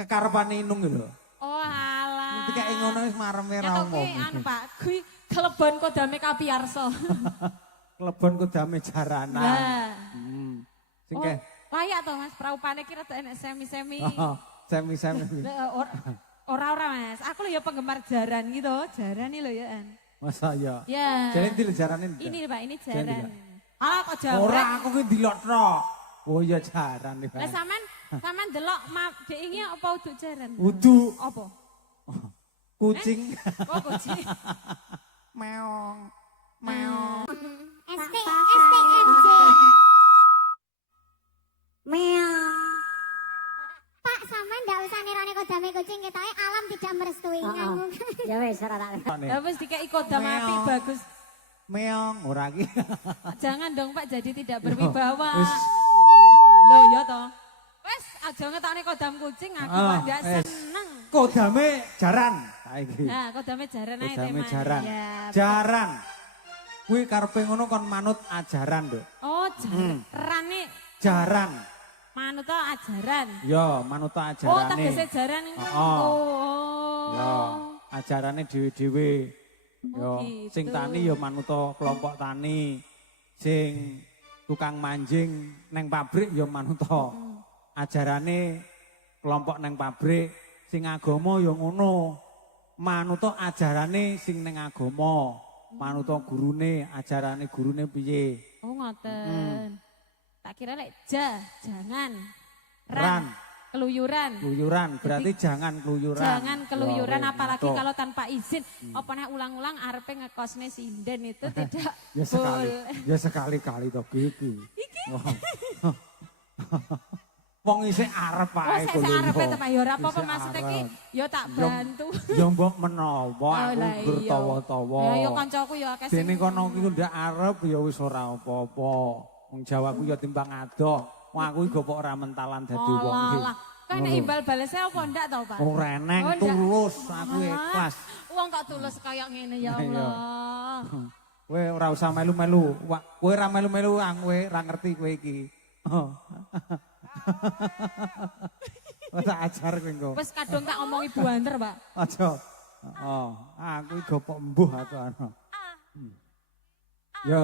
kekarepane Inung lho. Oh alah. Dikek ngono wis mareme ra omong. Anu Pak, kuwi kelebon kodame Kapiarso. Kelebon kodame jaranan. Nah. Sing Oh, layak to Mas, praupane ki rada enek semi-semi. Semi-semi. Ora Mas, aku lho ya penggemar jaran gitu, jaran nih lho ya. Masa ya? Ya. Jaran ndi lho jarane? Ini Pak, ini jaran. Ah kok jaran? Ora aku ki ndelok tok. Oh ya jaran nih Pak. Lah sampean delok dek iki apa uduk jaran? Udu. Apa? Kucing. Oh kucing. Meong. Meong. STMJ. Meong. Pak, sampean ndak usah nirani kodame kucing ketoke alam tidak merestui kamu. Ya wis ora tak. Lah wis dikeki kodam apik bagus. Meong ora ki. Jangan dong Pak jadi tidak berwibawa. Wis. Loh ya toh. Wes aja ngetokne kodam kucing aku Pak ndak seneng. Kodame jaran. Saiki. Nah, kodame jaran ae Kodame teman. jaran. Ya. Jaran. Kuwi karepe ngono kon manut ajaran, Nduk. Oh, jarane Jaran. manut to ajaran. Ya, manut ajarane. Oh, tegese jaran. Oh. Ya, Oh. ajarane dhewe-dhewe. Ya, gitu. sing tani ya manut kelompok tani. Sing tukang manjing neng pabrik ya manut ajarane kelompok neng pabrik. Sing agama ya ngono. Manut ajarane sing neng agama. Manut gurune, ajarane gurune piye. Oh, ngoten. Tak kira lek jangan. Ran. Keluyuran. Keluyuran, berarti jangan keluyuran. Jangan keluyuran Ya, apalagi betul. kalau tanpa izin. Apa nek ulang-ulang arepe ngekosne sinden itu tidak Ya sekali, boleh. ya sekali-kali to iki. Wong isih arep Oh, ae saya arepe to Pak ya ora apa-apa Isih maksudnya ki arep. ya tak bantu. Ya mbok menawa aku lah gur iya. tawa-tawa. Ya yo kancaku ya akeh Dene kono iki ndak arep ya wis ora apa-apa. Wong Jawaku ya timbang adoh. Wong aku iki kok ora mentalan dadi wong iki. Alah, kan nek imbal balese apa ndak to Pak? Ora eneng Oh, ndak. tulus aku Alah, ikhlas. Wong kok tulus kaya ngene ya Iya. Allah. Kowe ora usah melu-melu. Kowe ora melu-melu, kowe ora ngerti kowe iki. Wes ajar kowe engko. Wis kadung tak omongi buanter, Pak. Aja. Aku iki gopok embuh atuh ana. Yo.